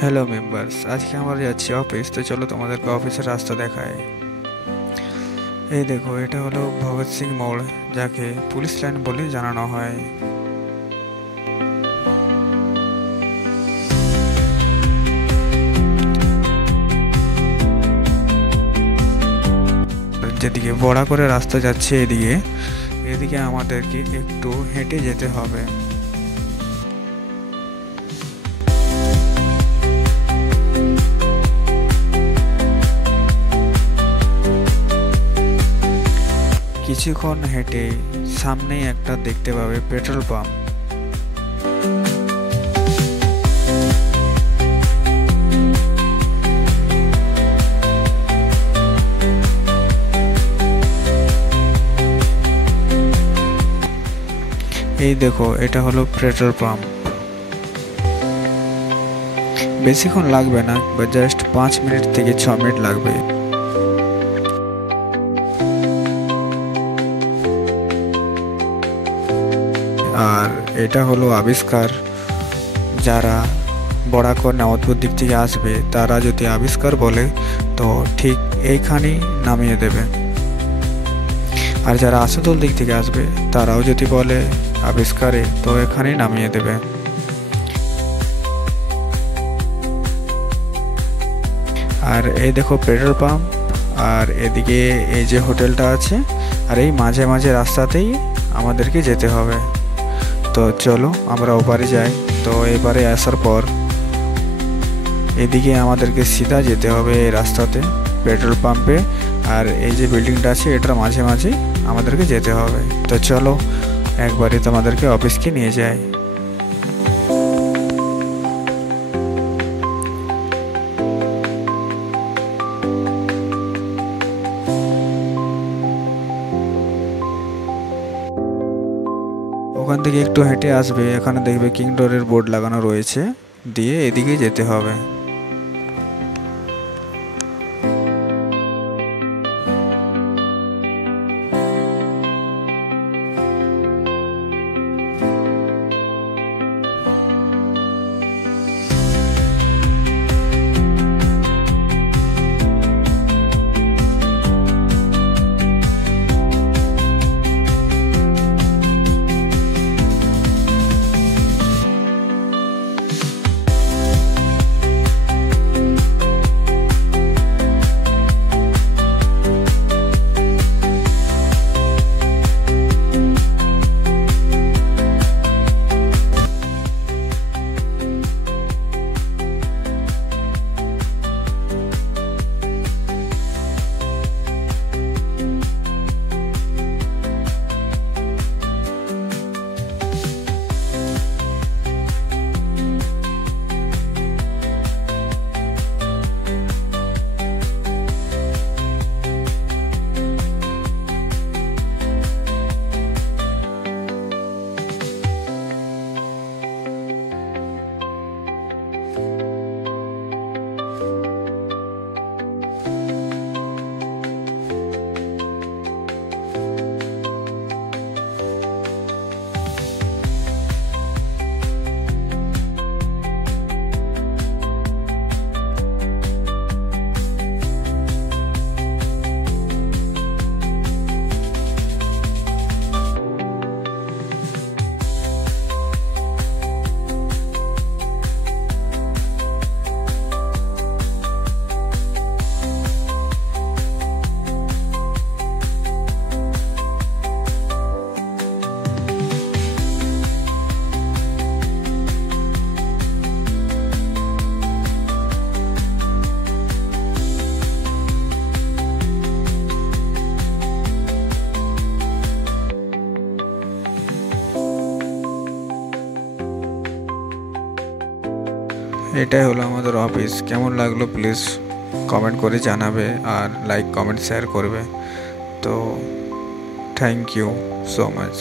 Hello members, আজকে আমরা যাচ্ছি অফিস। তো চলো তোমাদেরকে অফিসের রাস্তা দেখায়। এই দেখো, এটা হলো ভগৎ সিং মোড়, যাকে পুলিশ লাইন বলে জানানো হয়। যেদিকে বড়া করে রাস্তা যাচ্ছে এদিকে আমাদেরকে একটু হেঁটে যেতে হবে। কিছুক্ষণ হেঁটে সামনেই একটা দেখতে পাবে পেট্রোল পাম্প। এই দেখো, এটা হলো পেট্রোল পাম্প। বেশিক্ষণ লাগবে না, জাস্ট 5 মিনিট থেকে 6 মিনিট লাগবে। আর এটা হলো আবিষ্কার। যারা বরাকর নেওয়াতপুর দিক থেকে আসবে, তারা যদি আবিষ্কার বলে তো ঠিক এইখানেই নামিয়ে দেবে। আর যারা আশুতল দিক থেকে আসবে, তারাও যদি বলে আবিষ্কারে, তো এখানেই নামিয়ে দেবে। আর এই দেখো পেট্রোল পাম্প, আর এদিকে এই যে হোটেলটা আছে, আর এই মাঝে মাঝে রাস্তাতেই আমাদেরকে যেতে হবে। তো চলো আমরা ওপারে যাই। তো এবারে আসার পর এদিকে আমাদেরকে সিধা যেতে হবে এই রাস্তাতে পেট্রোল পাম্পে। আর এই যে বিল্ডিংটা আছে, এটার মাঝে মাঝে আমাদেরকে যেতে হবে। তো চলো একবারে তোমাদেরকে অফিসকে নিয়ে যাই। ওখান থেকে একটু হেঁটে আসবে, এখানে দেখবে কিং ডোরের বোর্ড লাগানো রয়েছে, দিয়ে এদিকে যেতে হবে। এটাই হলো আমাদের অফিস। কেমন লাগলো প্লিজ কমেন্ট করে জানাবে, আর লাইক কমেন্ট শেয়ার করবে। তো থ্যাংক ইউ সো মাচ।